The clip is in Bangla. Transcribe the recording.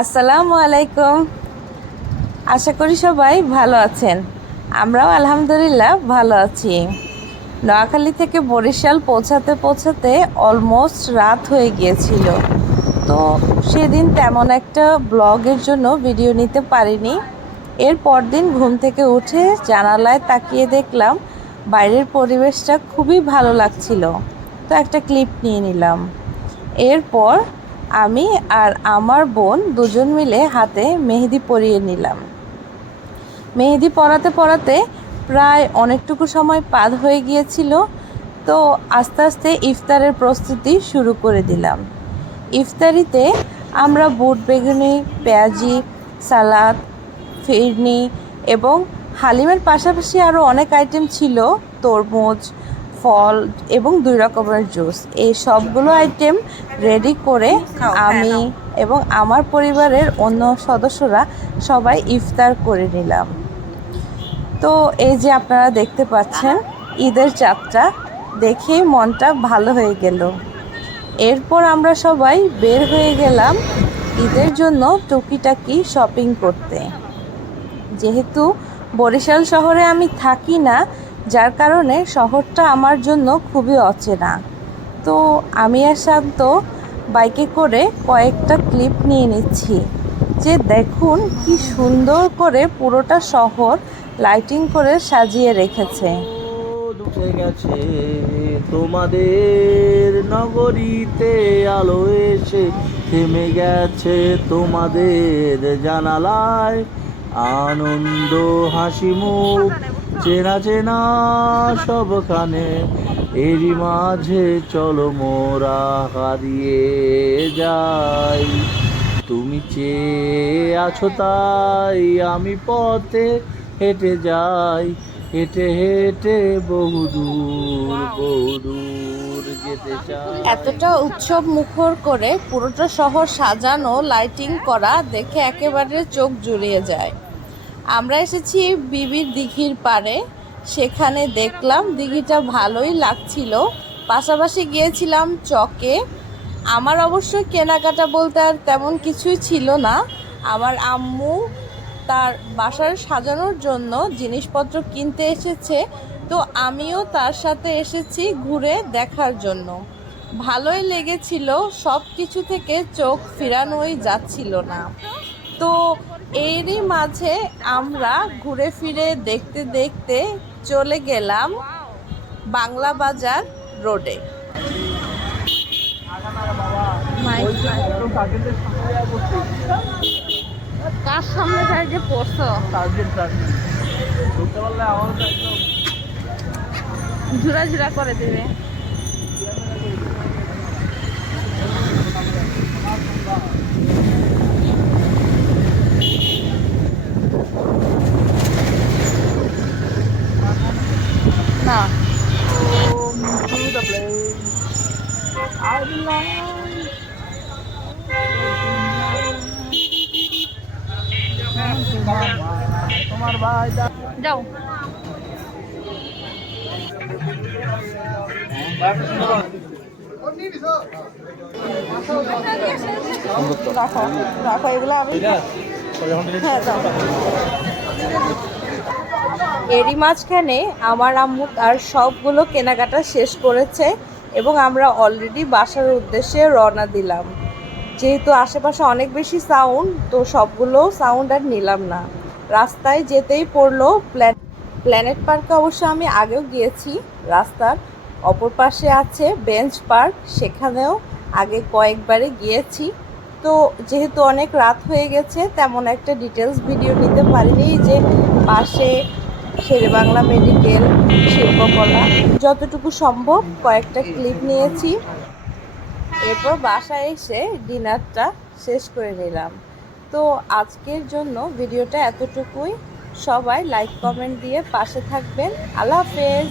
আসসালামু আলাইকুম। আশা করি সবাই ভালো আছেন। আমরাও আলহামদুলিল্লাহ ভালো আছি। নোয়াখালী থেকে বরিশাল পৌঁছাতে পৌঁছাতে অলমোস্ট রাত হয়ে গিয়েছিল। তো সেদিন তেমন একটা ব্লগের জন্য ভিডিও নিতে পারিনি। এর পরদিন ঘুম থেকে উঠে জানালায় তাকিয়ে দেখলাম বাইরের পরিবেশটা খুবই ভালো লাগছিল। তো একটা ক্লিপ নিয়ে নিলাম। এরপর আমি আর আমার বোন দুজন মিলে হাতে মেহেদি পরিয়ে নিলাম। মেহেদি পরাতে পরাতে প্রায় অনেকটুকু সময় পার হয়ে গিয়েছিল, তো আস্তে আস্তে ইফতারের প্রস্তুতি শুরু করে দিলাম। ইফতারিতে আমরা বুট বেগুনি, পেঁয়াজি, সালাদ, ফিরনি এবং হালিমের পাশাপাশি আরও অনেক আইটেম ছিল, তরমুজ ফল এবং দুই রকমের জুস। এই সবগুলো আইটেম রেডি করে আমি এবং আমার পরিবারের অন্য সদস্যরা সবাই ইফতার করে নিলাম। তো এই যে আপনারা দেখতে পাচ্ছেন, ঈদের চাঁদটা দেখেই মনটা ভালো হয়ে গেল। এরপর আমরা সবাই বের হয়ে গেলাম ঈদের জন্য টুকিটাকি শপিং করতে। যেহেতু বরিশাল শহরে আমি থাকি না যার কারণে শহরটা আমার জন্য খুবই অচেনা। তো আমি আর শান্ত বাইকে করে কয়েকটা ক্লিপ নিয়ে নিচ্ছি। যে দেখুন কি সুন্দর করে পুরোটা শহর লাইটিং করে সাজিয়ে রেখেছে। গেছে, তোমাদের নগরীতে আলো এসে থেমে গেছে তোমাদের জানালায়। আনন্দ হাসি মুখ চেনা চেনা সবখানে এরই মাঝে চলো মোরা হারিয়ে যাই। তুমি চেয়ে আছো তাই আমি পথে হেঁটে যাই হেঁটে হেঁটে বহুদূর বহুদূর যেতে চাই। এতটা উৎসব মুখর করে পুরোটা শহর সাজানো লাইটিং করা দেখে একেবারে চোখ জুড়িয়ে যায়। আমরা এসেছি বিবির দিঘির পাড়ে। সেখানে দেখলাম দিঘিটা ভালোই লাগছিল। পাশাপাশি গিয়েছিলাম চকে। আমার অবশ্য কেনাকাটা বলতে আর তেমন কিছুই ছিল না। আমার আম্মু তার বাসার সাজানোর জন্য জিনিসপত্র কিনতে এসেছে। তো আমিও তার সাথে এসেছি ঘুরে দেখার জন্য। ভালোই লেগেছিল সব কিছু থেকে চোখ ফিরানোই যাচ্ছিল না। তো এরই মাঝে আমরা ঘুরে ফিরে দেখতে দেখতে চলে গেলাম বাংলা বাজার রোডে। কার সামনে যায় যে পড়ছো? ঝুরা ঝুরা করে দেবে। না। তোমার ভাই যাও। রাখো রাখো এগুলো আমি হ্যাঁ যাও। এরই মাঝখানে আমার আম্মু তার সবগুলো কেনাকাটা শেষ করেছে এবং আমরা অলরেডি বাসার উদ্দেশ্যে রওনা দিলাম। যেহেতু আশেপাশে অনেক বেশি সাউন্ড তো সবগুলো সাউন্ড আর নিলাম না। রাস্তায় যেতেই পড়ল প্ল্যান প্ল্যানেট পার্কে অবশ্য আমি আগেও গিয়েছি। রাস্তার অপর পাশে আছে বেঞ্চ পার্ক সেখানেও আগে কয়েকবারে গিয়েছি। তো যেহেতু অনেক রাত হয়ে গেছে, তেমন একটা ডিটেলস ভিডিও নিতে পারিনি যে পাশে শেরেবাংলা মেডিকেল শিল্পকলা। যতটুকু সম্ভব কয়েকটা ক্লিপ নিয়েছি। এরপর বাসায় এসে ডিনারটা শেষ করে নিলাম। তো আজকের জন্য ভিডিওটা এতটুকুই। সবাই লাইক কমেন্ট দিয়ে পাশে থাকবেন। আল্লাহ হাফেজ।